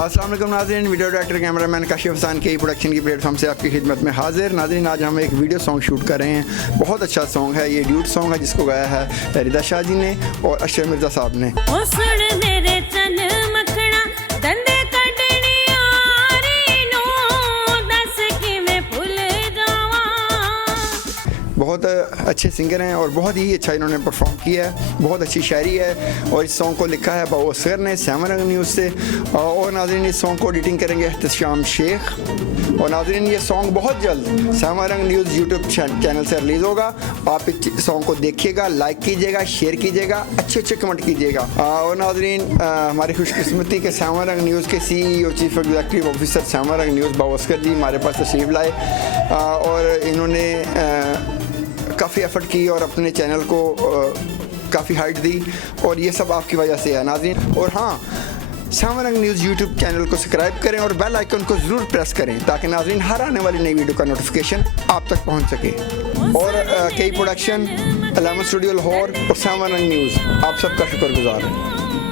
अस्सलाम वालेकुम नाज़रीन, video director cameraman Kashif Hasan के प्रोडक्शन की प्लेटफॉर्म से आपकी खिदमत में हाजिर। नाज़रीन, आज हम एक वीडियो सॉन्ग शूट कर रहे हैं। बहुत अच्छा सॉन्ग है, ये ड्यूट सॉन्ग है जिसको गाया है रिदा शाह जी ने और अशर मिर्ज़ा साहब ने। बहुत अच्छे सिंगर हैं और बहुत ही अच्छा इन्होंने परफॉर्म किया है। बहुत अच्छी शायरी है और इस सॉन्ग को लिखा है बाबू असगर ने सैमरंग न्यूज़ से। और नाज़रीन, इस सॉन्ग को एडिटिंग करेंगे एहतशाम शेख। और नाज़रीन, ये सॉन्ग बहुत जल्द सैमरंग न्यूज़ यूट्यूब चैनल से रिलीज़ होगा। आप इस सॉन्ग को देखिएगा, लाइक कीजिएगा, शेयर कीजिएगा, अच्छे कमेंट कीजिएगा। और नाज़रीन, हमारी खुशकिस्मती के सैमरंग न्यूज़ के CEO chief executive officer Samrang news Babu Asgar ji हमारे पास तशरीफ़ लाए और इन्होंने काफ़ी एफ़र्ट की और अपने चैनल को काफ़ी हाइट दी और ये सब आपकी वजह से है नाज़रीन। और हाँ, सैमरंग न्यूज़ यूट्यूब चैनल को सब्सक्राइब करें और बेल आइकन को ज़रूर प्रेस करें ताकि नाज़रीन हर आने वाली नई वीडियो का नोटिफिकेशन आप तक पहुंच सके। और कई प्रोडक्शन, अलामा स्टूडियो लाहौर और सैमरंग न्यूज़ आप सबका शुक्रगुजार है।